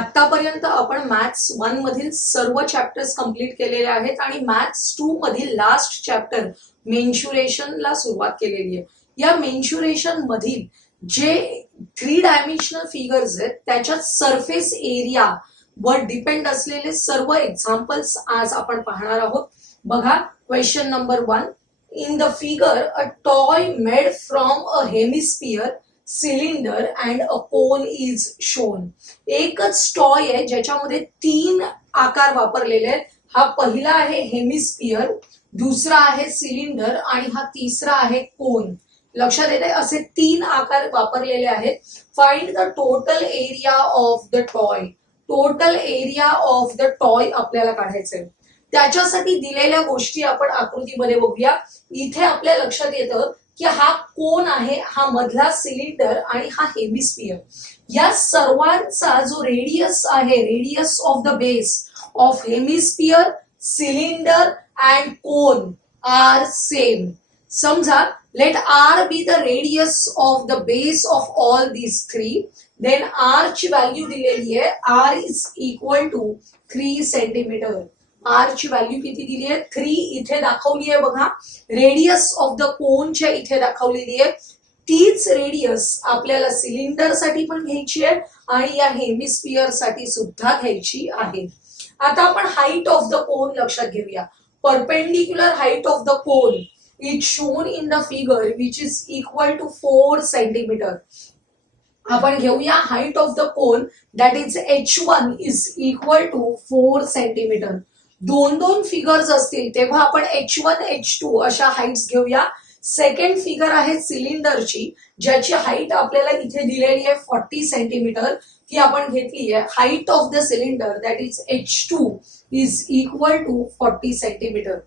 आतापर्यंत आपण मॅथ्स 1 मधील सर्व चॅप्टर्स कंप्लीट केलेले आहेत आणि मॅथ्स 2 मधील लास्ट चॅप्टर मेन्शुरेशनला सुरुवात केलेली आहे. या मेन्शुरेशन मधील जे 3 डायमेन्शनल फिगर्स आहेत त्याच्यात सरफेस एरिया वर डिपेंड असलेले सर्व एक्झाम्पल्स आज आपण पाहणार आहोत. बघा, question number 1. In the figure a toy made from a hemisphere cylinder and a cone is shown. एकच टॉय आहे ज्याच्यामध्ये 3 आकार वापरलेले आहेत. हा पहिला आहे हेमिस्फियर, दुसरा आहे सिलेंडर आणि हा तिसरा आहे कोन. लक्षात येते, असे 3 आकार वापरलेले आहेत. Find the total area of the toy. Total area of the toy आपल्याला काढायचंय. त्याच्यासाठी दिलेल्या गोष्टी आपण आकृतीमध्ये बघूया. इथे आपल्या लक्षात येतं की हा कोन आहे, हा मधला सिलेंडर आणि हा हेमिस्फियर. या सर्वांचा जो रेडियस आहे, radius of the base of hemisphere, cylinder and cone are same. समजा, let r be the radius of the base of all these three. Then r ची व्हॅल्यू दिलेली आहे, r is equal to 3 centimetre. r ची value किती दिली आहे? 3 इथे दाखवली आहे बघा. रेडियस ऑफ द कोनच्या इथे दाखवलेली आहे. तीच रेडियस आपल्याला सिलेंडर साठी पण घ्यायची आहे आणि या हेमिस्फियर साठी सुद्धा घ्यायची आहे. आता आपण हाईट ऑफ द कोन लक्षात घेऊया. Perpendicular height of the cone is shown in the figure which is equal to 4 centimeter. आपण घेऊया height of the cone, that is h1 is equal to 4 centimeter. दोन फिगर्स असतील तेव्हा आपण h1 h2 अशा heights घेऊया. सेकंड फिगर आहे सिलेंडरची, ज्याची हाईट आपल्याला इथे दिलेली आहे 40 सेंटीमीटर. ती आपण घेतली आहे. Height of the cylinder, that is h2 is equal to 40 centimetre.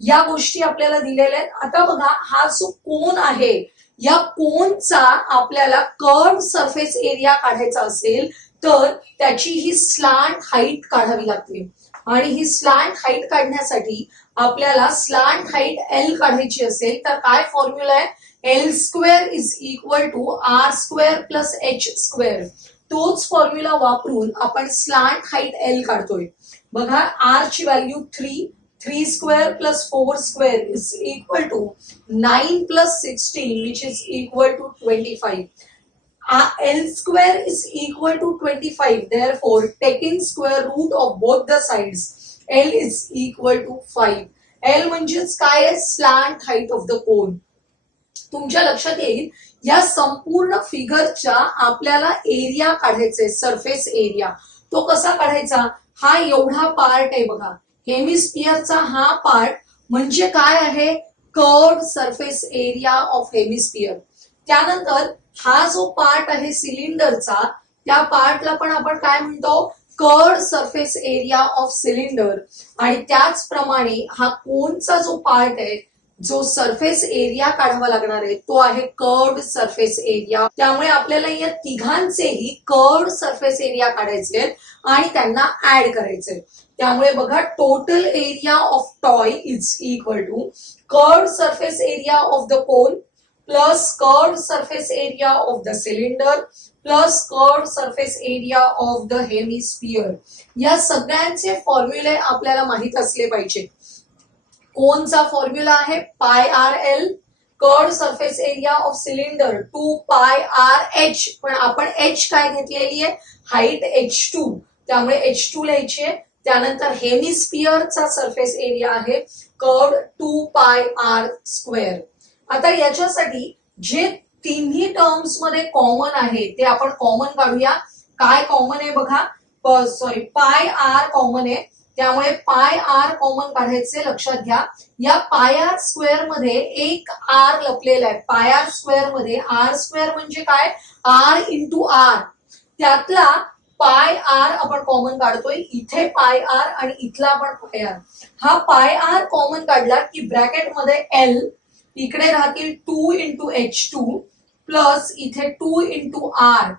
या गोष्टी आपल्याला दिलेल्या आहेत. आता बघा, हा जो कोन आहे, या कोनचा आपल्याला कर्व सरफेस एरिया काढायचा असेल तर त्याची ही स्लांट हाईट काढावी लागते. आणि ही स्लांट हाईट काढण्यासाठी आपल्याला स्लांट हाईट एल काढायची असेल तर काय फॉर्म्युला आहे? L square is equal to R square plus H square. तोच फॉर्म्युला वापरून आपण स्लांट हाईट एल काढतोय. बघा, आर ची value 3 square plus 4 square is equal to 9 plus 16, which is equal to 25. L square is equal to 25. Therefore, taking square root of both the sides, L is equal to 5. L म्हणजेच काय आहे? Slant height of the कोन. तुमच्या लक्षात येईल, या संपूर्ण फिगरच्या आपल्याला area काढायचे, सरफेस एरिया. तो कसा काढायचा? हा एवढा पार्ट आहे बघा, हेमिस्फियरचा हा पार्ट म्हणजे काय आहे? Curved surface area of hemisphere. त्यानंतर हा जो पार्ट आहे सिलेंडरचा, त्या पार्टला पण आपण काय म्हणतो? Curved surface area of cylinder. आणि त्याचप्रमाणे हा कोनचा जो पार्ट आहे, जो सरफेस एरिया काढावा लागणार आहे, तो आहे कर्व्ड सरफेस एरिया. त्यामुळे आपल्याला या तिघांचेही कर्व्ड सरफेस एरिया काढायचे आहेत आणि त्यांना ऍड करायचे. त्यामुळे बघा, total area of toy is equal to curved surface area of the cone plus curved surface area of the cylinder plus curved surface area of the hemisphere. या सगळ्यांचे फॉर्म्युले आपल्याला माहित असले पाहिजे. कोनचा फॉर्म्युला आहे pi R L, curved surface area of cylinder 2 pi R H. पण आपण एच काय घेतलेली आहे? हाईट h2, त्यामुळे h2 लिहायची आहे. त्यानंतर हेमिस्फियरचा सरफेस एरिया आहे कर्व्ड 2 पाय आर स्क्वेअर. आता याच्यासाठी जे तिन्ही टर्म्स मध्ये कॉमन आहे ते आपण कॉमन काढूया. काय कॉमन आहे बघा? पाय आर कॉमन आहे, त्यामुळे पाय आर कॉमन काढायचे. लक्षात घ्या, या पाय आर स्क्वेअर मध्ये एक आर लपलेला आहे. पाय आर स्क्वेअर मध्ये आर स्क्वेअर म्हणजे काय? R into R. त्यातला पाय आर आपण कॉमन काढतोय. इथे पाय आर आणि इथला आपण पाय आर. हा पाय आर कॉमन काढला की ब्रॅकेट मध्ये एल, इकडे राहतील 2 इंटू h2 प्लस इथे 2 इंटू आर.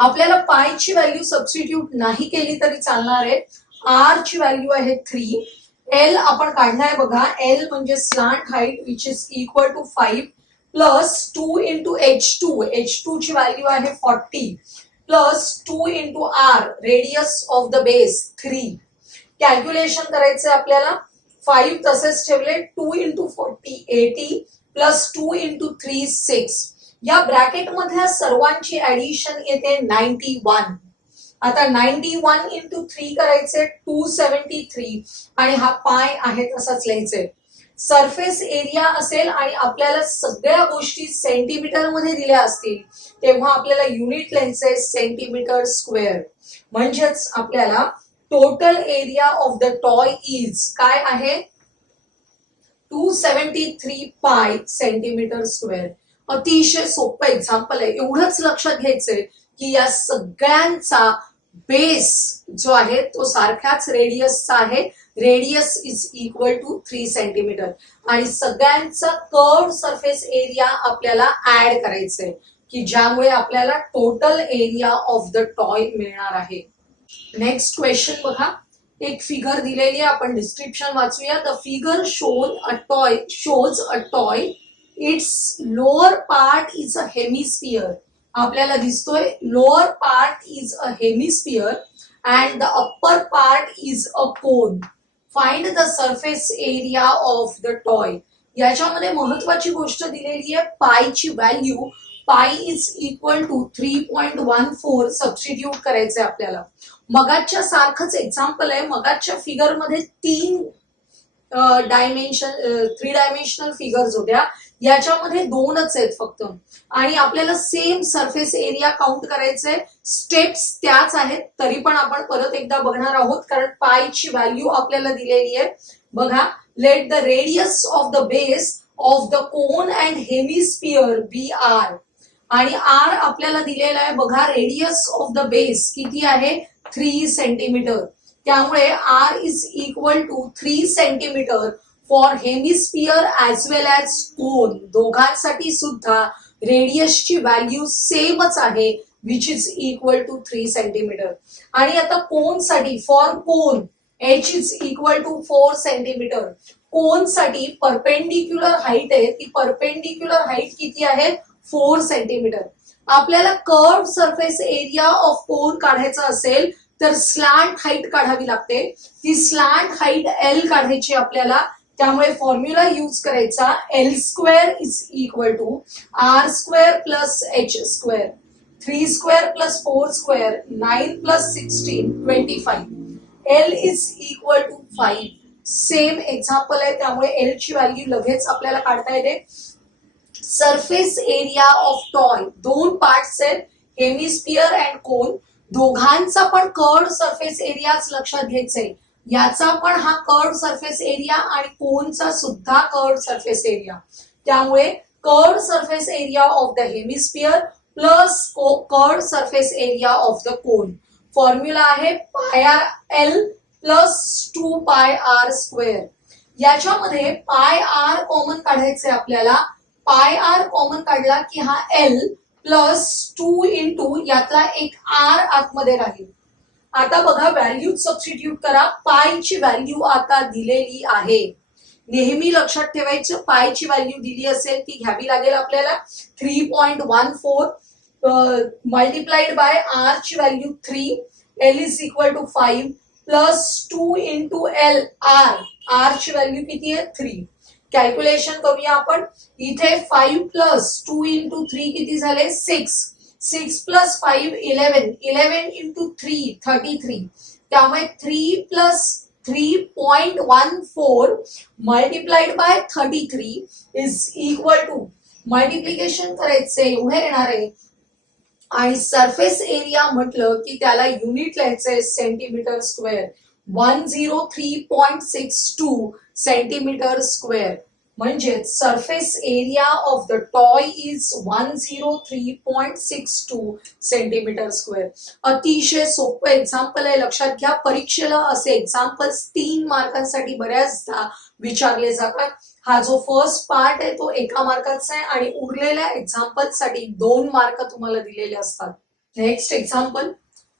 आपल्याला पाय ची व्हॅल्यू सबस्टिट्यूट नाही केली तरी चालणार आहे. आर ची व्हॅल्यू आहे 3. एल आपण काढलाय बघा, एल म्हणजे slant height which is equal to 5 plus 2 into h2. h2 ची व्हॅल्यू आहे 40. Plus 2 into R radius of the base 3. Calculation करायचंय आपल्याला. 5 तसेच ठेवले. 2 इंटू 40 80 प्लस 2 इंटू 3 6. या ब्रॅकेट मधल्या सर्वांची ऍडिशन येते 91. आता 91 इंटू 3 करायचे 273 आणि हा पाय आहे तसाच लिहायचे. सरफेस एरिया असेल आणि आपल्याला सगळ्या गोष्टी सेंटीमीटर मध्ये दिल्या असतील तेव्हा आपल्याला युनिट लिहायचंय सेंटीमीटर स्क्वेअर. म्हणजेच आपल्याला total area of the toy is काय आहे 273 पाय सेंटीमीटर स्क्वेअर. अतिशय सोपं एक्झाम्पल आहे. एवढंच लक्षात घ्यायचंय की या सगळ्यांचा बेस जो आहे तो सारख्याच रेडियसचा आहे. Radius is equal to 3 centimetre आणि सगळ्यांचा कर्व्ह सरफेस एरिया आपल्याला ऍड करायचंय की ज्यामुळे आपल्याला total area of the toy मिळणार आहे. नेक्स्ट क्वेश्चन बघा. एक फिगर दिलेली आहे. आपण डिस्क्रिप्शन वाचूया. The figure shows a toy. Its lower part is a hemisphere. आपल्याला दिसतोय lower part is a hemisphere and the upper part is a cone. Find the surface area of the toy. याच्यामध्ये महत्वाची गोष्ट दिलेली आहे पायची value. Pi is equal to 3.14 substitute करायचंय आपल्याला. मगाच्या सारखंच एक्झाम्पल आहे. मगाच्या फिगर मध्ये 3 डायमेन्शनल फिगर्स होत्या. याच्यामध्ये 2च आहेत फक्त आणि आपल्याला सेम सरफेस एरिया काउंट करायचंय. स्टेप्स त्याच आहेत तरी पण आपण परत एकदा बघणार आहोत कारण पायची व्हॅल्यू आपल्याला दिलेली आहे. बघा. Let the radius of the base of the cone and hemisphere be R. आणि आर आपल्याला दिलेला आहे. बघा रेडियस ऑफ द बेस किती आहे 3 सेंटीमीटर. त्यामुळे r is equal to 3 centimetre for hemisphere as well as cone. दोघांसाठी सुद्धा रेडियसची व्हॅल्यू सेमच आहे which is equal to 3 centimetre. आणि आता कोन साठी for cone h is equal to 4 centimetre. Cone साठी परपेंडिक्युलर हाईट आहे. ती परपेंडिक्युलर हाईट किती आहे 4 सेंटीमीटर. आपल्याला curve surface area of cone काढायचा असेल तर स्लॅंट हाईट काढावी लागते. ती स्लॅंट हाईट एल काढायची आपल्याला. त्यामुळे फॉर्म्युला यूज करायचा L square is equal to R square plus H square. 3 square plus 4 square 9 plus 16 25. L is equal to 5. Same example आहे त्यामुळे एल ची व्हॅल्यू लगेच आपल्याला काढता येते. Surface area of toy 2 parts आहेत हेमिस्फियर अँड कोन. दोघांचा पण कर्व्ह सरफेस एरियाच लक्षात घ्यायचंय. याचा पण हा कर्व्ह सरफेस एरिया आणि कोनचा सुद्धा कर्व्ह सरफेस एरिया. त्यामुळे curve surface area of the hemisphere plus curve surface area of the cone. Formula आहे पाय L plus 2 pi R square. याच्यामध्ये पाय आर कॉमन काढायचे आपल्याला. पाय आर कॉमन काढला की हा एल प्लस 2 इंटू यातला एक आर आतमध्ये राहील. आता बघा व्हॅल्यू सबस्टिट्यूट करा. पायची व्हॅल्यू आता दिलेली आहे. नेहमी लक्षात ठेवायचं पायची व्हॅल्यू दिली असेल ती घ्यावी लागेल आपल्याला. 3.14 मल्टिप्लाइड बाय आर ची value 3. L is equal to 5 plus 2 into L R. R ची व्हॅल्यू किती आहे 3. कॅल्क्युलेशन करूया आपण. इथे 5 प्लस 2 इंटू 3 किती झाले 6. 6 प्लस 5 11. 11 इंटू 3 33. त्यामुळे 3 plus 3.14 multiplied by 33 is equal to multiplication करायचे एवढे येणार आहे. आणि सरफेस एरिया म्हटलं की त्याला युनिट लिहायचंय सेंटीमीटर स्क्वेअर. 103.62 centimetre square. म्हणजे surface area of the toy is 103.62 centimetre square. अतिशय सोपं एक्झाम्पल आहे. लक्षात घ्या परीक्षेला असे एक्झाम्पल्स 3 मार्कांसाठी बऱ्याचदा विचारले जातात. हा जो फर्स्ट पार्ट आहे तो 1 मार्काचा आहे आणि उरलेल्या एक्झाम्पल साठी 2 मार्क तुम्हाला दिलेले असतात. Next example.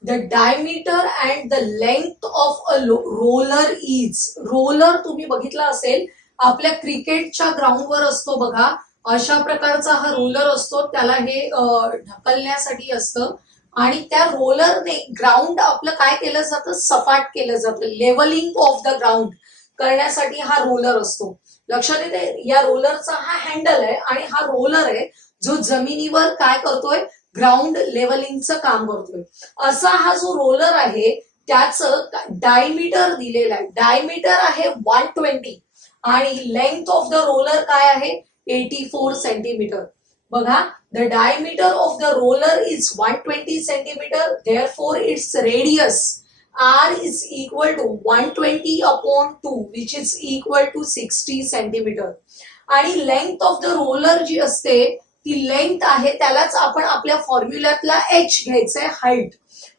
The diameter and the length of a roller is. Roller तुम्ही बघितला असेल आपल्या क्रिकेटच्या ग्राउंडवर असतो बघा. अशा प्रकारचा हा रोलर असतो. त्याला हे ढकलण्यासाठी असतं आणि त्या रोलरने ग्राउंड आपलं काय केलं जातं, सपाट केलं जातं. लेवलिंग ऑफ द ग्राउंड करण्यासाठी हा रोलर असतो. लक्षात येते, या रोलरचा हा हँडल आहे आणि हा रोलर आहे जो जमिनीवर काय करतोय, ग्राउंड लेवलिंगचं काम करतोय. असा हा जो रोलर आहे त्याचं डायमीटर दिलेलं आहे. डायमीटर आहे 120 आणि लेंथ ऑफ द रोलर काय आहे, 84 सेंटीमीटर. बघा, the diameter of the roller is 120 centimetre, therefore its radius R is equal to 120 upon 2 which is equal to 60 centimetre. आणि लेंथ ऑफ द रोलर जी असते ती लेंथ आहे, त्यालाच आपण आपल्या फॉर्म्युल्यातला h घ्यायचंय, height.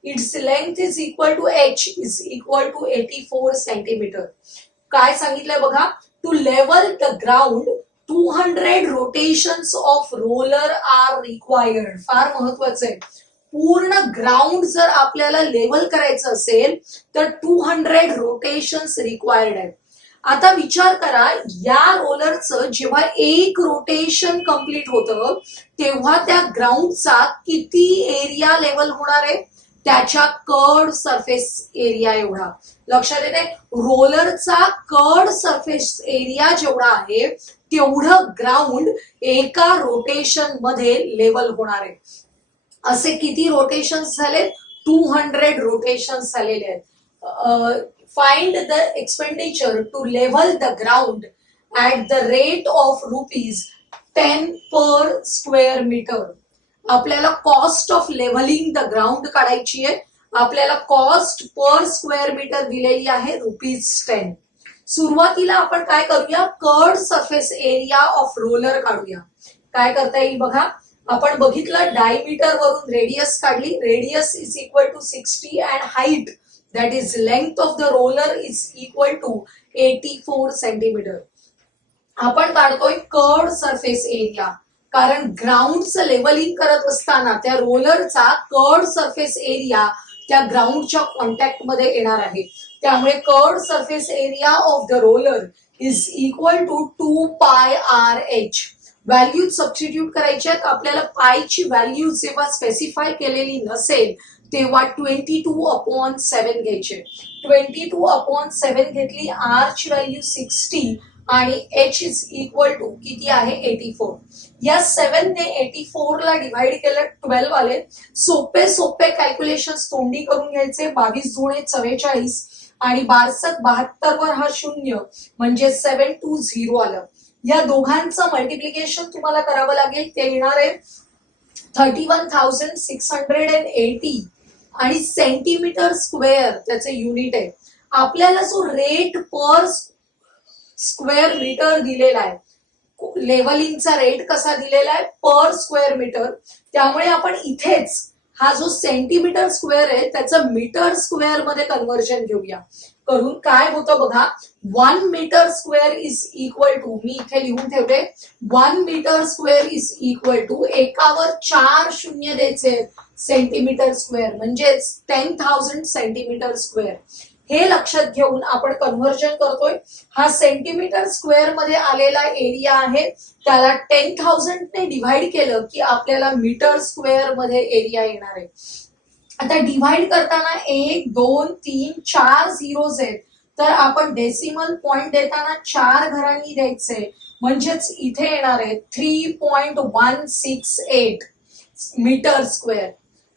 It's length is equal to h is equal to 84 centimetre. काय सांगितलंय बघा, to level the ground 200 rotations of roller are required. फार महत्वाचं आहे. पूर्ण ग्राउंड जर आपल्याला लेवल करायचं असेल तर 200 रोटेशन्स रिक्वायर्ड आहेत. आता विचार करा, या रोलरचं जेव्हा एक रोटेशन कंप्लीट होतं तेव्हा त्या ग्राउंडचा किती एरिया लेवल होणार आहे, त्याच्या कर्ड सरफेस एरिया एवढा. लक्षात येते, रोलरचा कर्ड सरफेस एरिया जेवढा आहे तेवढं ग्राउंड एका रोटेशन मध्ये लेवल होणार आहे. असे किती रोटेशन्स झाले, 200 रोटेशन्स झालेले आहेत. Find the expenditure to level the ground at the rate of ₹10 per square metre. आपल्याला cost of levelling the ground काढायची आहे. आपल्याला कॉस्ट पर स्क्वेअर मीटर दिलेली आहे ₹10. सुरुवातीला आपण काय करूया, curd surface area of roller काढूया. काय करता येईल बघा, आपण बघितलं डायमीटर वरून रेडियस काढली. Radius is equal to 60 and height that is length of the roller is equal to 84 centimetre. आपण काढतोय कर्ड सरफेस एरिया, कारण ग्राउंडचं लेवलिंग करत असताना त्या रोलरचा कर्ड सरफेस एरिया त्या ग्राउंडच्या कॉन्टॅक्ट मध्ये येणार आहे. त्यामुळे curved surface area of the roller is equal to 2πRh. Value substitute करायच्या आहेत आपल्याला. पायची व्हॅल्यू जेव्हा स्पेसिफाय केलेली नसेल तेव्हा 22/7 घ्यायचे. 22/7 घेतली, आर ची व्हॅल्यू 60 आणि h इज इक्वल टू किती आहे, 84. या 7 ने 84 ला डिव्हाइड केलं, 12 आले. सोपे सोपे कॅल्क्युलेशन तोंडी करून घ्यायचे. 22 दुणे 44 आणि 72 वर हा 0 म्हणजे 720 आलं. या दोघांचं मल्टिप्लिकेशन तुम्हाला करावं लागेल. ते येणार आहे 31,680 आणि सेंटीमीटर स्क्वेअर त्याचे युनिट आहे. आपल्याला जो रेट पर स्क्वेअर मीटर दिलेला आहे, लेवलिंगचा रेट कसा दिलेला आहे, पर स्क्वेअर मीटर. त्यामुळे आपण इथेच हा जो सेंटीमीटर स्क्वेअर आहे त्याचं मीटर स्क्वेअर मध्ये कन्व्हर्जन घेऊया. करून काय होतं बघा, 1 metre square is equal to, मी इथे लिहून ठेवते, 1 metre square is equal to, एकावर 4 शून्य द्यायचे, सेंटीमीटर स्क्वेअर म्हणजेच 10,000 सेंटीमीटर स्क्वेअर. हे लक्षात घेऊन आपण कन्व्हर्जन करतोय. हा सेंटीमीटर स्क्वेअर मध्ये आलेला एरिया आहे, त्याला 10,000 ने डिव्हाइड केलं की आपल्याला मीटर स्क्वेअर मध्ये एरिया येणार आहे. आता डिव्हाइड करताना 1 2 3 4 झिरोज आहेत, तर आपण डेसिमल पॉइंट देताना 4 घरांनी द्यायचे, म्हणजेच इथे येणार आहे 3.168 मीटर स्क्वेअर.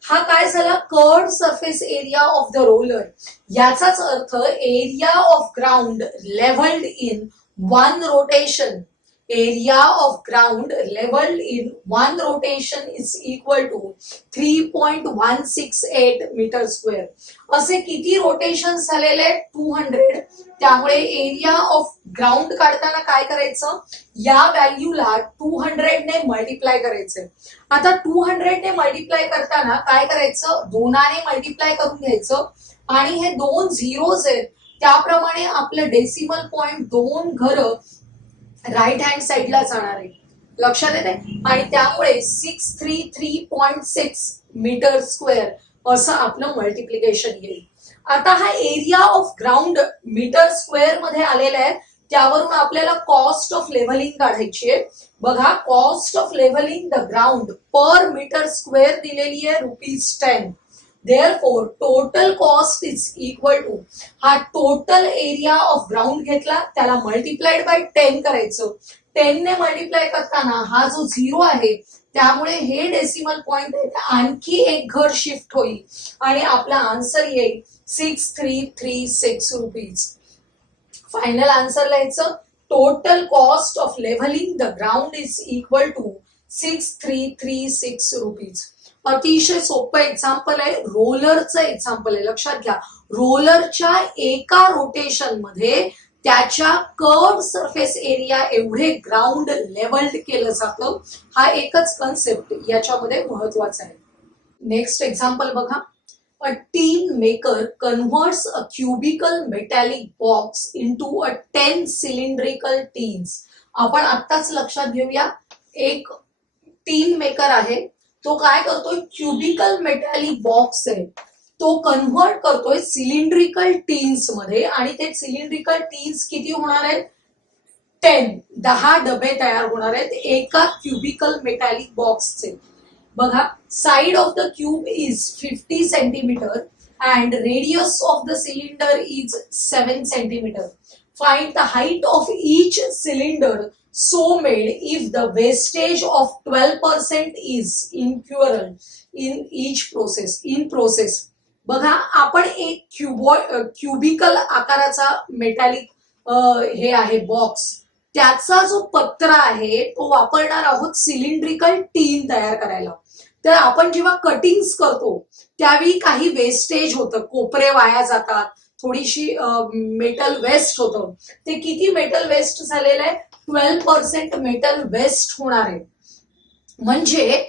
हा काय झाला, curved surface area of the roller. याचाच अर्थ area of ground levelled in 1 rotation, area of ground levelled in 1 rotation is equal to 3.168 metre square. असे किती रोटेशन झालेले आहेत, 200. त्यामुळे एरिया ऑफ ग्राउंड काढताना काय करायचं, या व्हॅल्यूला 200 ने मल्टिप्लाय करायचं. आता 200 ने मल्टिप्लाय करताना काय करायचं, 2ने मल्टिप्लाय करून घ्यायचं आणि हे 2 झिरोज आहेत, त्याप्रमाणे आपलं डेसिमल पॉइंट 2 घरं राईट हँड साइडला जाणार आहे. लक्षात येते, आणि त्यामुळे 633.6 मीटर स्क्वेअर असं आपलं मल्टिप्लिकेशन येईल. आता हा area of ground metre square मध्ये आलेला आहे, त्यावरून आपल्याला कॉस्ट ऑफ लेव्हलिंग काढायची आहे. बघा, cost of levelling the ground per metre square दिलेली आहे ₹10. Therefore, total cost is equal to, हा टोटल एरिया ऑफ ग्राउंड घेतला, त्याला मल्टिप्लाइड बाय 10 करायचं. 10 ने मल्टिप्लाय करताना हा जो 0 आहे त्यामुळे हे डेसिमल पॉइंट आहे आणखी एक घर शिफ्ट होईल आणि आपला आन्सर येईल ₹6336. फायनल आन्सर लिहायचं, total cost of levelling the ground is equal to ₹6336. अतिशय सोपं एक्झाम्पल आहे, रोलरचं एक्झाम्पल आहे. लक्षात घ्या, रोलरच्या एका रोटेशन मध्ये त्याच्या कर्व सरफेस एरिया एवढे ग्राउंड लेवल्ड केलं जातं. हा एकच कन्सेप्ट याच्यामध्ये महत्वाचा आहे. नेक्स्ट एक्झाम्पल बघा, a tin maker converts a cubical metallic box into a 10 cylindrical tins. आपण आत्ताच लक्षात घेऊया, एक टीन मेकर आहे, तो काय करतोय, क्युबिकल मेटॅलिक बॉक्स आहे, तो कन्व्हर्ट करतोय सिलेंड्रिकल टीन्स मध्ये. आणि ते सिलेंड्रिकल टीन्स किती होणार आहेत, 10 डबे तयार होणार आहेत एका क्युबिकल मेटॅलिक बॉक्सचे. बघा, side of the cube is 50 centimetre and radius of the cylinder is 7 centimetre. Find the height of each cylinder so made if the wastage of 12% is incurred in each process. बघा, आपण एक cubical आकाराचा metallic हे आहे box, त्याचा जो पत्रा आहे तो वापरणार आहोत सिलेंड्रिकल टीन तयार करायला. तर आपण जेव्हा कटिंग्स करतो त्यावेळी काही वेस्टेज होतं, कोपरे वाया जातात, थोडीशी मेटल वेस्ट होतं. ते किती मेटल वेस्ट झालेलं आहे, 12% मेटल वेस्ट होणार आहे. म्हणजे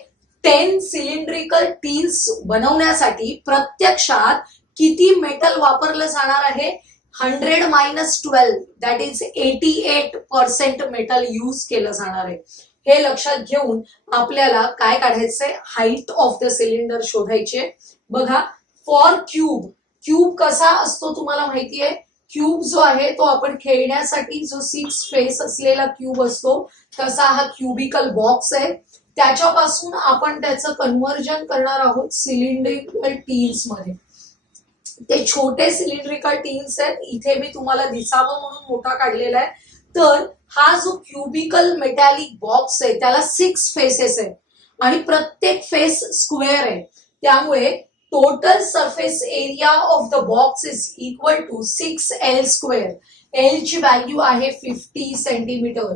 10 सिलेंड्रिकल टीन्स बनवण्यासाठी प्रत्यक्षात किती मेटल वापरलं जाणार आहे, 100 - 12 दॅट इज 88% मेटल यूज केलं जाणार आहे. हे लक्षात घेऊन आपल्याला काय काढायचंय, हाईट ऑफ द सिलेंडर शोधायचे. बघा, फॉर क्यूब कसा असतो तुम्हाला माहिती आहे. क्यूब जो आहे तो आपण खेळण्यासाठी जो 6 फेस असलेला क्यूब असतो तसा हा क्युबिकल बॉक्स आहे. त्याच्यापासून आपण त्याचं कन्व्हर्जन करणार आहोत सिलेंड्रिकल टीन्स मध्ये. ते छोटे सिलेंड्रिकल टीन्स आहेत, इथे मी तुम्हाला दिसावं म्हणून मोठा काढलेला आहे. तर हा जो क्युबिकल मेटॅलिक बॉक्स आहे त्याला 6 फेसेस आहेत आणि प्रत्येक फेस स्क्वेअर आहे. त्यामुळे total surface area of the box is equal to 6L². L ची व्हॅल्यू आहे 50 सेंटीमीटर.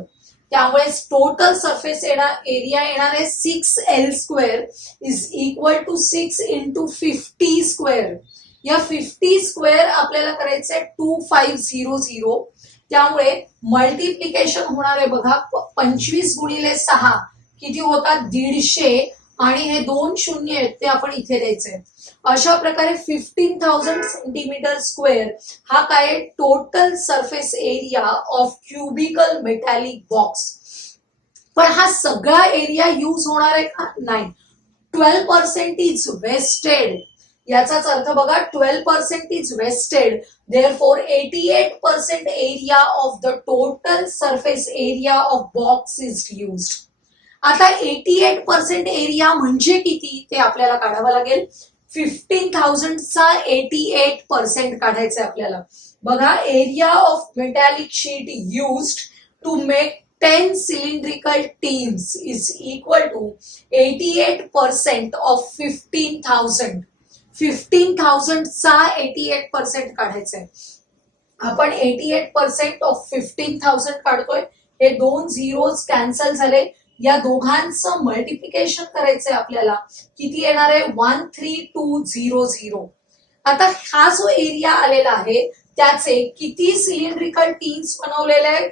त्यामुळे टोटल सरफेस एरिया येणार आहे 6L² इज इक्वल टू 6 × 50². या 50² आपल्याला करायचंय 2500. त्यामुळे मल्टिप्लिकेशन होणार आहे बघा, 25 × 6 किती होतात, 150. आणि हे 2 शून्य आहेत ते आपण इथे द्यायचे. अशा प्रकारे 15,000 सेंटीमीटर स्क्वेअर हा काय, total surface area of cubical metallic box. पण हा सगळा एरिया यूज होणार आहे का, नाही. 12% इज वेस्टेड. याचाच अर्थ बघा, 12% is wasted. Therefore 88% area of the total surface area of box is used. आता 88% एरिया म्हणजे किती ते आपल्याला काढावं लागेल. 15,000 चा 88% काढायचं आपल्याला. बघा, area of metallic sheet used to make 10 cylindrical tins is equal to 88% of 15,000. 15,000 चा 88% काढायचंय. आपण 88% ऑफ 15,000 काढतोय. हे 2 झिरोज कॅन्सल झाले. या दोघांचं मल्टिप्लिकेशन करायचंय आपल्याला. किती येणार आहे, 13200. आता हा जो एरिया आलेला आहे त्याचे किती सिलेंड्रिकल टीन्स बनवलेले आहेत,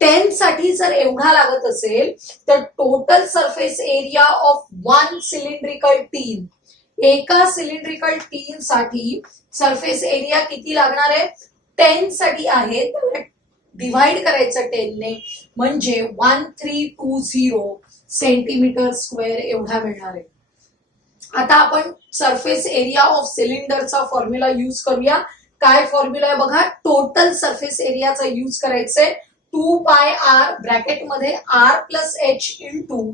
10 साठी जर एवढा लागत असेल तर total surface area of 1 cylindrical tin, एका सिलेंड्रिकल टीन साठी सरफेस एरिया किती लागणार आहे, 10 साठी आहे. डिव्हाइड करायचं 10 ने, म्हणजे 1320 सेंटीमीटर स्क्वेअर एवढा मिळणार आहे. आता आपण सरफेस एरिया ऑफ सिलेंडरचा फॉर्म्युला यूज करूया. काय फॉर्म्युला आहे बघा, टोटल सरफेस एरियाचा यूज करायचंय. 2πr ब्रॅकेटमध्ये r plus H into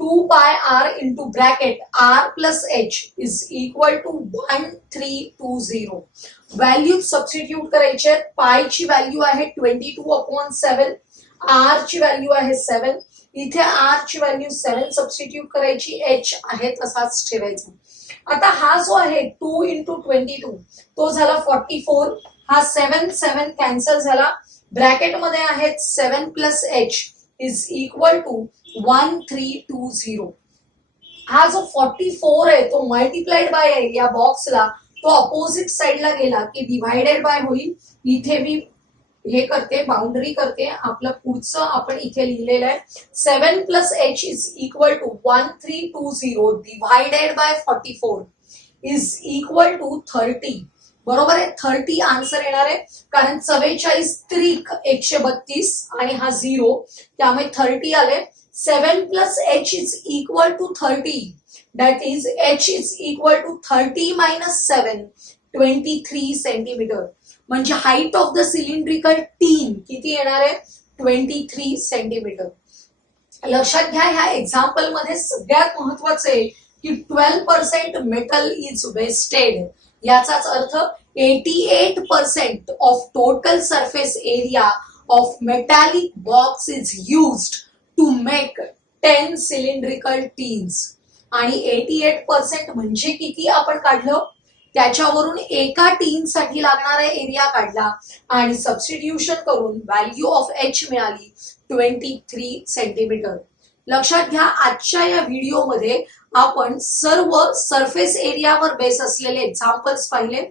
2πr into bracket r plus H is equal to 1320. Value substitute करायचे. पाय ची व्हॅल्यू आहे 22/7, r ची व्हॅल्यू आहे 7, इथे r ची व्हॅल्यू 7 सबस्टिट्यूट करायची, h आहे तसाच ठेवायचा. आता हा जो आहे 2 इंटू 22 तो झाला 44, हा 7 कॅन्सल झाला. ब्रॅकेट मध्ये आहेत 7 plus H is equal to 1320. हा जो 44 आहे तो मल्टिप्लाइड बाय आहे या बॉक्सला, तो अपोजिट साइडला गेला की डिवायडेड बाय होईल. इथे मी हे करते, बाउंड्री करते. आपलं पुढचं आपण इथे लिहिलेलं आहे 7 plus H is equal to 1320 divided by 44 is equal to 30. बरोबर आहे, 30 आन्सर येणार आहे, कारण 44 त्रिक 132 आणि हा 0, त्यामुळे 30 आले. 7 plus H is equal to 30, that is H is equal to 30 minus 7, 23 centimetre. म्हणजे height of the cylindrical tin किती येणार आहे, 23 सेंटीमीटर. लक्षात घ्या, ह्या एक्झाम्पल मध्ये सगळ्यात महत्वाचं आहे की 12% मेटल इज वेस्टेड. याचाच अर्थ 88% of total surface area of metallic box is used to make 10 cylindrical tins. आणि 88% म्हणजे किती आपण काढलं, त्याच्यावरून एका टीन साठी लागणारा एरिया काढला आणि सबस्टिट्यूशन करून व्हॅल्यू ऑफ एच मिळाली 23 सेंटीमीटर. लक्षात घ्या, आजच्या या व्हिडिओमध्ये आपण सर्व सरफेस एरियावर बेस असलेले एक्झाम्पल्स पाहिले.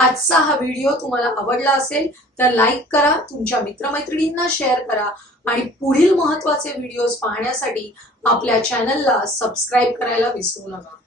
आजचा हा व्हिडिओ तुम्हाला आवडला असेल तर लाईक करा, तुमच्या मित्रमैत्रिणींना शेअर करा आणि पुढील महत्त्वाचे व्हिडिओज पाहण्यासाठी आपल्या चॅनलला सबस्क्राईब करायला विसरू नका.